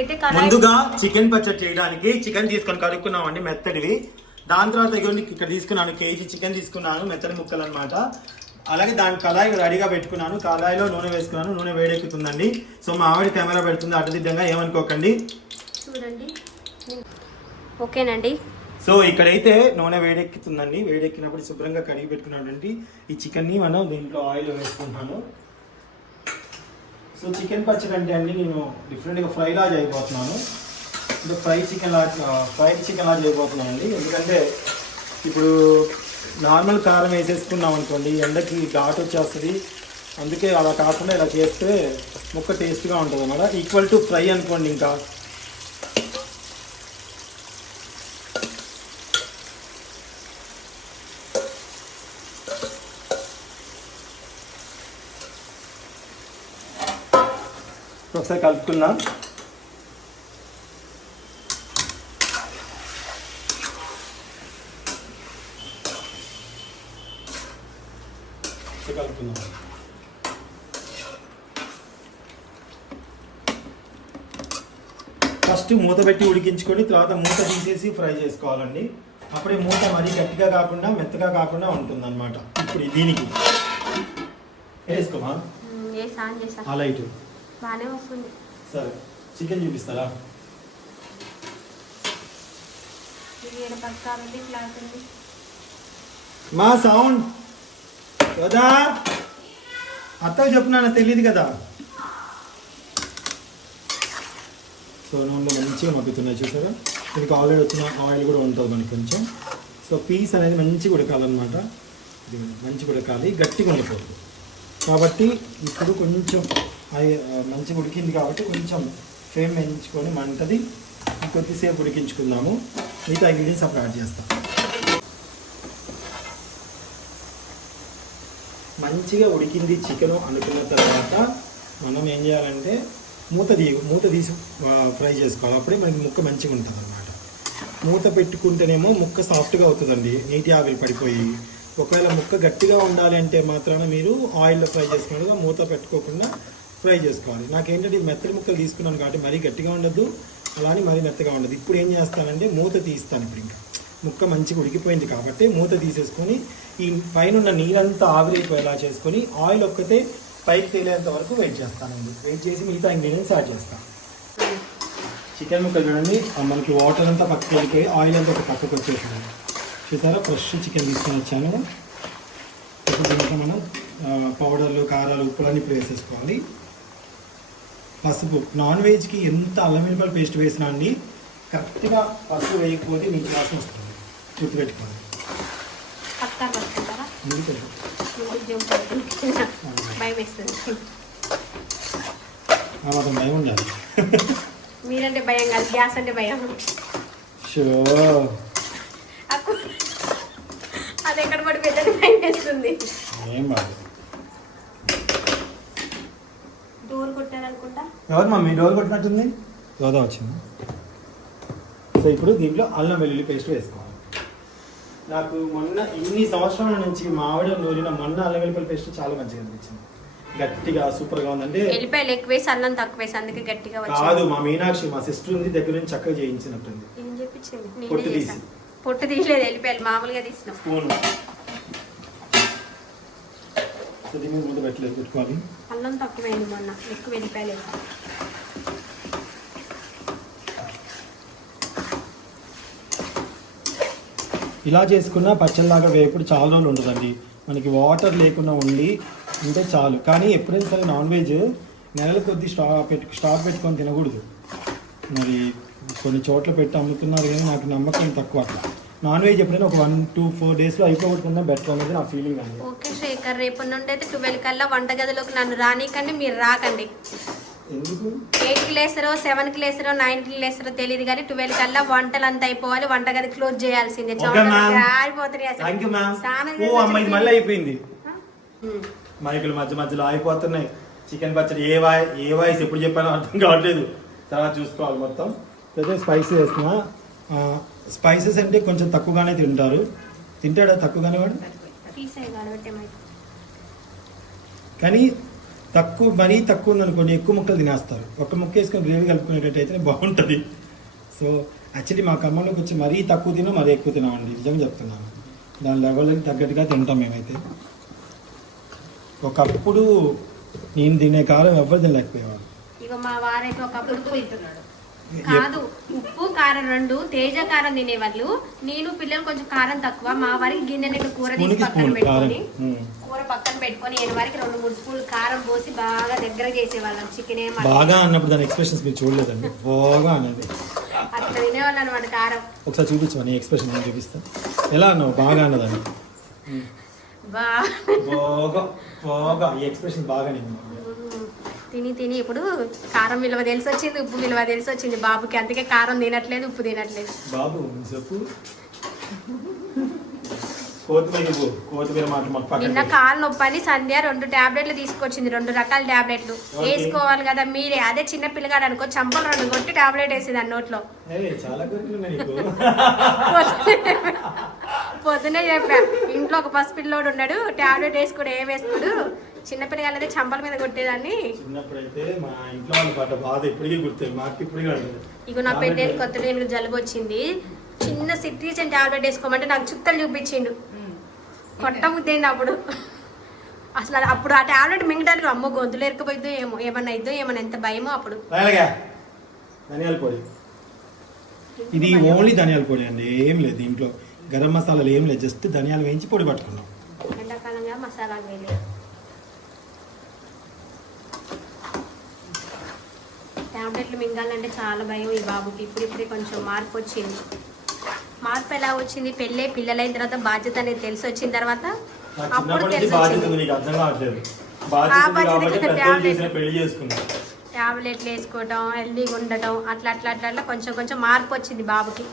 ఇటైతే ముందుగా చికెన్ పచ్చడి చేయడానికి చికెన్ తీసుకొని కడుక్కున్నామండి మెత్తడివి. దాని తర్వాత ఇక్కడ తీసుకున్నాను కేజీ చికెన్ తీసుకున్నాను మెత్తడి ముక్కలు అనమాట అలాగే దాని కళాయి రెడీగా పెట్టుకున్నాను. కళాయిలో నూనె వేసుకున్నాను నూనె వేడెక్కుతుందండి. సో మా ఆవిడ కెమెరా పెడుతుంది అడ్డదిడ్డంగా ఏమనుకోకండి. చూడండి. ఓకేనండి. సో ఇక్కడైతే నూనె వేడెక్కుతుందండి. వేడెక్కినప్పుడు శుభ్రంగా కడిగి పెట్టుకున్నానండి ఈ చికెన్ని మనం దీంట్లో ఆయిల్ వేసుకుంటాను సో చికెన్ పచ్చడి అంటే అండి నేను డిఫరెంట్గా ఫ్రైలా చేయబోతున్నాను. అంటే ఫ్రై చికెన్ లా ఫ్రైడ్ చికెన్ లా చేయబోతున్నాను అండి. ఎందుకంటే ఇప్పుడు నార్మల్ కారం వేసేసుకున్నాం అనుకోండి ఎండకి ఘాట్ వచ్చేస్తుంది. అందుకే అలా కాకుండా ఇలా చేస్తే ముక్క టేస్ట్గా ఉంటుంది అన్నమాట ఈక్వల్ టు ఫ్రై అనుకోండి ఇంకా. ఒకసారి కలుపుకుందాం. కలుపుకుందాం. ఫస్ట్ మూత పెట్టి ఉడికించుకొని తర్వాత మూత తీసేసి ఫ్రై చేసుకోవాలండి. అప్పుడే మూత మరీ గట్టిగా కాకుండా మెత్తగా కాకుండా ఉంటుంది అనమాట ఇప్పుడు దీనికి. వేసుకోమా? లైట్. బాగానే వస్తుంది. సరే చికెన్ చూపిస్తారా? మా సౌండ్. కదా అత్తకు చెప్పున్నాను తెలియదు కదా. సో నూనెలో మంచిగా మగ్గుతున్నాయి చూసారా? దీనికి ఆల్రెడీ వచ్చిన ఆయిల్ కూడా ఉంటుంది మనకి కొంచెం. సో పీస్ అనేది మంచిగా ఉడకాలన్నమాట. ఇది మంచిగా ఉడకాలి గట్టిగా ఉండకూడదు. కాబట్టి ఇప్పుడు కొంచెం మంచిగా ఉడికింది కాబట్టి కొంచెం ఫ్లేమ్ వేయించుకొని మంటది కొద్దిసేపు ఉడికించుకుందాము. మిగతా ఇంగ్రీడియంట్స్ అప్పుడు యాడ్ చేస్తాం. మంచిగా ఉడికింది చికెన్ అనుకున్న తర్వాత మనం ఏం చేయాలంటే మూత తీ మూత తీసి ఫ్రై చేసుకోవాలి. అప్పుడే మనకి ముక్క మంచిగా ఉంటుంది అనమాట మూత పెట్టుకుంటేనేమో ముక్క సాఫ్ట్గా అవుతుందండి. నీటి ఆవిరి పడిపోయి. ఒకవేళ ముక్క గట్టిగా ఉండాలి అంటే మాత్రాన మీరు ఆయిల్లో ఫ్రై చేసుకున్నట్టుగా మూత పెట్టుకోకుండా ఫ్రై చేసుకోవాలి. నాకేంటంటే మెత్తడి ముక్కలు తీసుకున్నాను కాబట్టి మరీ గట్టిగా ఉండదు అలానే మరీ మెత్తగా ఉండదు ఇప్పుడు ఏం చేస్తానంటే మూత తీస్తాను ఇప్పుడు ఇంకా. ముక్క మంచిగా ఉడికిపోయింది కాబట్టి మూత తీసేసుకొని ఈ పైన ఉన్న నీరంతా ఆవిరైపోయేలా చేసుకొని ఆయిల్ ఒక్కతే పైకి తేలేంత వరకు వెయిట్ చేస్తానండి వెయిట్ చేసి మిగతా ఇంగ్రీడియంట్స్ యాడ్ చేస్తాను చికెన్ ముక్కలు చూడండి. మనకి వాటర్ అంతా పక్కకి వెళ్ళిపోయి ఆయిల్ అంతా ఒక పక్కకు వచ్చేసింది. చూసారా? ఫ్రెష్ చికెన్ తీసుకొని వచ్చాను. ఇప్పుడు దీంట్లో మనం పౌడర్లు కారాలు ఉప్పులన్నీ ఇప్పుడు వేసేసుకోవాలి. పసుపు. నాన్ వెజ్కి ఎంత అల్లం వెల్లిపాయల పేస్ట్ వేసినా అండి కరెక్ట్గా పసుపు వేయకపోతే మీకు వాసన వస్తుంది. గుర్తుపెట్టుకోవాలి అవుతుంది భయం ఉండాలి. మీరంటే భయం కాదు గ్యాస్ అంటే భయం. షో. అది ఎక్కడ పడిపోయిందని భయం వేస్తుంది. ఏం బాగా డోర్ కొట్టారనుకుంటా ఎవరు మమ్మీ డోర్ కొట్టినట్టుంది? గోదా వచ్చింది. సో ఇప్పుడు దీంట్లో అల్లం వెల్లుల్లి పేస్ట్ వేసుకోవాలి. నాకు మొన్న ఇన్ని సంవత్సరాల నుంచి మా ఆవిడ నూరిన మొన్న అల్లం వెల్లుల్లి పేస్ట్ చాలా మంచిగా అనిపించింది. గట్టిగా సూపర్గా ఉందంటే వెళ్ళిపోయాలి ఎక్కువ వేసి అన్నం తక్కువ వేసి అందుకే గట్టిగా కాదు వచ్చింది మా మీనాక్షి మా సిస్టర్ ఉంది దగ్గర నుంచి చక్కగా చేయించినట్టుంది. ఏం చెప్పించింది? పొట్టు నేనే తీసి. చేశాను పొట్టు తీయలేదు వెళ్ళిపోయాలి మామూలుగా తీసినాం. స్పూన్. సో మీద పెట్టలేదు పెట్టుకోవాలి. అన్నం తక్కువైంది మొన్న ఎక్కువ వెళ్ళిపోయలేదు ఇలా చేసుకున్న పచ్చళ్ళలాగా వేపుడు చాలా రోజులు ఉండదండి. మనకి వాటర్ లేకుండా ఉండి ఉంటే చాలు. కానీ ఎప్పుడైనా సరే నాన్ వెజ్ నెలల కొద్ది స్టాక్ పెట్టు స్టాక్ పెట్టుకొని తినకూడదు. మరి కొన్ని చోట్ల పెట్టి అమ్ముతున్నారు కానీ నాకు నమ్మకం తక్కువ అట్లా. నాన్ వెజ్ ఎప్పుడైనా ఒక వన్ టూ ఫోర్ డేస్లో అయిపోగొట్టుకుందా బెటర్ అనేది నా ఫీలింగ్ అండి. ఓకే శేఖర్. రేపు నుండి అయితే ట్వెల్వ్ కల్లా వంటగదిలోకి నన్ను రానికండి మీరు రాకండి. ఎయిట్కి లేస్తారో సెవెన్కి లేస్తారో నైన్కి లేస్తారో తెలియదు కానీ ట్వెల్వ్ కల్లా వంటలు అంతా అయిపోవాలి. వంటగది క్లోజ్ చేయాల్సిందే. అయిపోయింది. మైకులు మధ్య మధ్యలో ఆగిపోతున్నాయి. చికెన్ పచ్చడి ఏ వాయి ఏ వాయిస్ ఎప్పుడు చెప్పానో అర్థం కావట్లేదు. తర్వాత చూసుకోవాలి మొత్తం. అయితే స్పైసీ వేస్తున్నా. స్పైసెస్ అంటే కొంచెం తక్కువగానే తింటారు. తింటాడా తక్కువగానే వాడు. కానీ తక్కువ మరీ తక్కువ ఉందనుకోండి ఎక్కువ ముక్కలు తినేస్తారు. ఒక ముక్క వేసుకొని గ్రేవీ కలుపుకునేటట్టు బాగుంటుంది. సో యాక్చువల్లీ మా ఖమ్మంలోకి వచ్చి మరీ తక్కువ తినో మరీ ఎక్కువ తినామండి నిజంగా చెప్తున్నాను. దాని లెవెల్కి తగ్గట్టుగా తింటాం మేమైతే. ఒకప్పుడు నేను తినే కాలం ఎవ్వరు తినలేకపోయేవాడు ఇక మా వారైతే ఒకప్పుడు తింటున్నాడు. కాదు ఉప్పు కారం రెండు తేజ కారం తినేవాళ్ళు నేను పిల్లలు కొంచెం కారం తక్కువ మా వారికి గిన్నె నిండా కూర తీసి పక్కన స్పూన్ పెట్టుకొని. కూర పక్కన పెట్టుకొని నేను వారికి రెండు మూడు స్పూన్లు కారం పోసి బాగా దగ్గర చేసేవాళ్ళం చికెన్ ఏమో బాగా అన్నప్పుడు దాని ఎక్స్ప్రెషన్స్ మీరు చూడలేదండి. బాగా అనేది అట్లా తినేవాళ్ళు అనమాట కారం. ఒకసారి చూపించమా నీ ఎక్స్ప్రెషన్ నేను చూపిస్తాను. ఎలా అన్నావు? బాగా అన్నదాన్ని. బాగా బాగా. ఈ ఎక్స్ప్రెషన్ బాగా నేను తిని తిని ఇప్పుడు కారం విలువ తెలిసి వచ్చింది ఉప్పు విలువ తెలిసి వచ్చింది బాబుకి. అందుకే కారం తినట్లేదు ఉప్పు తినట్లేదు. బాబు చెప్పు. నిన్న. కాలు నొప్పి అని సంధ్య రెండు టాబ్లెట్లు తీసుకొచ్చింది రెండు రకాల టాబ్లెట్లు. వేసుకోవాలి కదా మీరే. అదే చిన్న పిల్లగాడు అనుకో చంపలు రెండు కొట్టి టాబ్లెట్ వేసింది ఆ నోట్లో. పొద్దునే చెప్పా. ఇంట్లో ఒక పసిపిల్లోడు ఉన్నాడు టాబ్లెట్ వేసుకుని ఏం వేసుకుడు చిన్న పిల్లగాళ్ళైతే చంపల మీద కొట్టేదాన్ని. చిన్నప్పుడైతే మా ఇంట్లో వాళ్ళు బాధ ఇప్పటికీ గుర్తుంది మాకు ఇప్పటికీ ఇక నా పెళ్ళేని కొత్త నేను జలుబు వచ్చింది. చిన్న సిట్రీసన్ టాబ్లెట్ వేసుకోమంటే నాకు చుక్కలు చూపించిండు. కొట్ట బుద్ధింది అప్పుడు? అసలు అప్పుడు ఆ టాబ్లెట్ మింగడానికి అమ్మో గొంతులు ఎరుకుపోయిద్దో ఏమో ఏమన్నా అయిద్దో ఏమన్నా ఎంత భయమో అప్పుడు. రాయలగా? ధనియాల పొడి. ఇది ఓన్లీ ధనియాల పొడి అండి ఏం లేదు దీంట్లో. గరం మసాలాలు ఏం లేదు జస్ట్ ధనియాలు వేయించి పొడి పట్టుకున్నాం. ఎండాకాలంగా మసాలాలు వేయలేదు. టాబ్లెట్లు మింగాలంటే చాలా భయం ఈ బాబుకి. ఇప్పుడు ఇప్పుడే కొంచెం మార్పు వచ్చింది. మార్పు ఎలా వచ్చింది? పెళ్ళే పిల్లలైన తర్వాత బాధ్యత అనేది తెలిసి వచ్చిన తర్వాత అప్పుడు తెలిసి వచ్చింది. టాబ్లెట్లు వేసుకోవటం హెల్దీగా ఉండటం అట్లా అట్లా అట్లా అట్లా కొంచెం కొంచెం మార్పు వచ్చింది బాబుకి.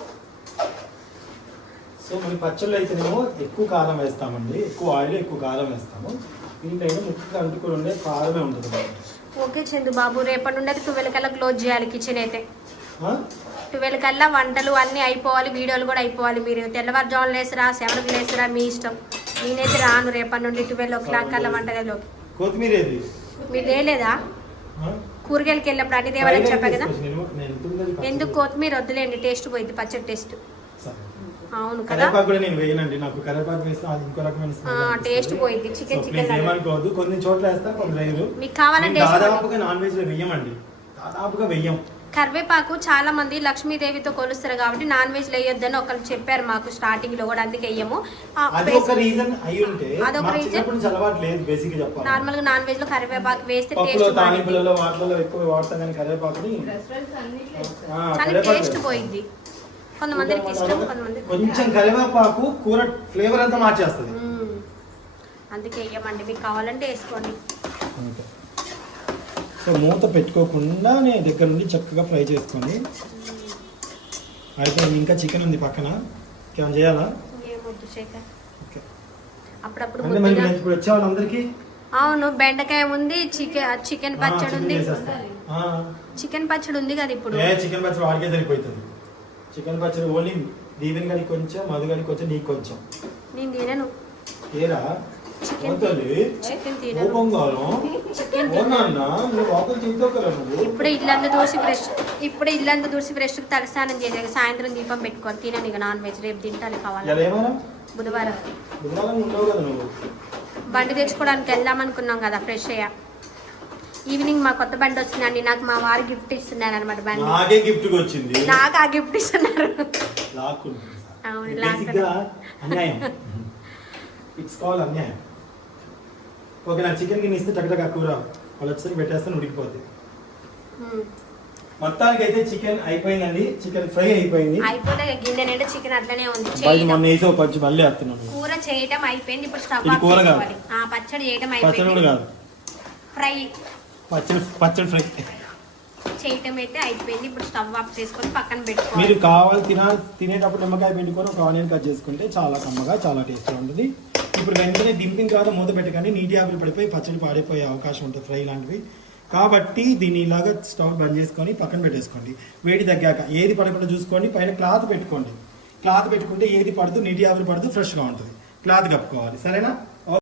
సో మన పచ్చళ్ళు అయితేనేమో ఎక్కువ కారం వేస్తామండి. ఎక్కువ ఆయిల్ ఎక్కువ కారం వేస్తాము. దీంట్లో ముఖ్యంగా అంటుకుని ఉండే కారమే ఉంటుంది. ఓకే చందు బాబు రేపటి నుండి అయితే ట్వెల్వ్ కల్లా క్లోజ్ చేయాలి కిచెన్ అయితే? ట్వెల్వ్ కల్లా వంటలు అన్నీ అయిపోవాలి వీడియోలు కూడా అయిపోవాలి మీరు తెల్లవారుజామున లేసరా సెవెన్కి లేసరా మీ ఇష్టం నేనైతే రాను రేపటి నుండి ట్వెల్వ్ ఓ క్లాక్ కల్లా వంటగదిలో కొత్తిమీర ఏది మీరు లేలేదా ఆ? కూరగాయలకి వెళ్ళినప్పుడు అన్ని దేవాలని చెప్పా కదా. ఎందుకు కొత్తిమీర వద్దులేండి టేస్ట్ పోయింది పచ్చడి టేస్ట్. అవును కదా? కూడా నేను వేయనండి. నాకు కరివేపాకు వేస్తే అది ఇంకో రకమైన. టేస్ట్ పోయింది. చికెన్ చికెన్ ఏమనుకోవద్దు. కొన్ని చోట్ల వేస్తా కొన్ని వేయరు మీకు కావాలంటే. దాదాపుగా నాన్ వెజ్లో వెయ్యమండి దాదాపుగా వెయ్యం కరివేపాకు చాలా మంది లక్ష్మీదేవితో కొలుస్తారు కాబట్టి నాన్ వెజ్ వేయొద్దని ఒకరు చెప్పారు మాకు స్టార్టింగ్లో కూడా అందుకే ఒక రీజన్ నార్మల్గా నాన్ వెజ్లో కరివేపాకు వేస్తే టేస్ట్ పోయింది. కొంతమందికి ఇష్టం కొంతమంది కొంచెం కరివేపాకు కూర ఫ్లేవర్ అంతా మార్చేస్తుంది. అందుకే వేయమండి మీకు కావాలంటే వేసుకోండి. సో మూత పెట్టుకోకుండా నేను దగ్గర నుండి చక్కగా ఫ్రై చేసుకోండి అయితే ఇంకా చికెన్ ఉంది పక్కన. ఏమైనా చేయాలా? అప్పుడప్పుడు ఇప్పుడు వచ్చే వాళ్ళందరికీ? అవును బెండకాయ ఉంది చికెన్ చికెన్ పచ్చడి ఉంది. చికెన్ పచ్చడి ఉంది కదా ఇప్పుడు. చికెన్ పచ్చడి వాడికే సరిపోతుంది. చికెన్ పచ్చడి ఓన్లీ దీవెన్ గడికి కొంచెం మధు గడికి కొంచెం నీకు కొంచెం. నేను తినను. ఏరా ఇప్పుడే ఇల్లంతా దూసి ఫ్రెష్ ఇప్పుడే ఇల్లంతా దూసి ఫ్రెష్ తలస్నానం చేసాక సాయంత్రం దీపం పెట్టుకొని తినను ఇక నాన్ వెజ్. రేపు తింటాను కావాలి? బుధవారం. బండి తెచ్చుకోవడానికి వెళ్దాం అనుకున్నాం కదా ఫ్రెష్ అయ్యా. ఈవినింగ్ మా కొత్త బండి వస్తుందండి నాకు మా వారు గిఫ్ట్ ఇస్తున్నారు అనమాట బండి. నాకే గిఫ్ట్ వచ్చింది నాకు ఆ గిఫ్ట్ ఇస్తున్నారు. అవును, అన్యాయం. ఇట్స్ కాల్ అన్యాయం. ఓకే నాకు చికెన్ గిన్నె ఇస్తే టక్ టక్ కూర. వాళ్ళు వచ్చేసరికి పెట్టేస్తాను ఉడికిపోద్ది. మొత్తానికి అయితే చికెన్ అయిపోయిందండి. చికెన్ ఫ్రై అయిపోయింది. అయిపోతే గిన్నె నిండా చికెన్ అట్లనే ఉంది. మొన్న వేసో మళ్ళీ వేస్తున్నాను. కూర చేయటం అయిపోయింది. ఇప్పుడు స్టవ్ కూర కాదు. పచ్చడి చేయటం పచ్చడి కూడా అయిపోయింది. కాదు. ఫ్రై. పచ్చడి పచ్చడి ఫ్రై. చేయటం అయితే అయిపోయింది. ఇప్పుడు స్టవ్ ఆఫ్ చేసుకొని పక్కన మీరు కావాలి తిన తినేటప్పుడు నిమ్మకాయ పిండుకొని ఒక ఆనియన్ కట్ చేసుకుంటే చాలా కమ్మగా చాలా టేస్ట్గా ఉంటుంది. ఇప్పుడు వెంటనే దింపిన తర్వాత మూత పెట్టకండి. నీటి ఆవిరి పడిపోయి పచ్చడి పాడైపోయే అవకాశం ఉంటుంది ఫ్రై లాంటివి. కాబట్టి దీన్ని ఇలాగా స్టవ్ బంద్ చేసుకొని పక్కన పెట్టేసుకోండి. వేడి తగ్గాక ఏది పడకుండా చూసుకోండి. పైన క్లాత్ పెట్టుకోండి. క్లాత్ పెట్టుకుంటే ఏది పడుతూ నీటి ఆవిరి పడుతూ ఫ్రెష్గా ఉంటుంది. క్లాత్ కప్పుకోవాలి. సరేనా?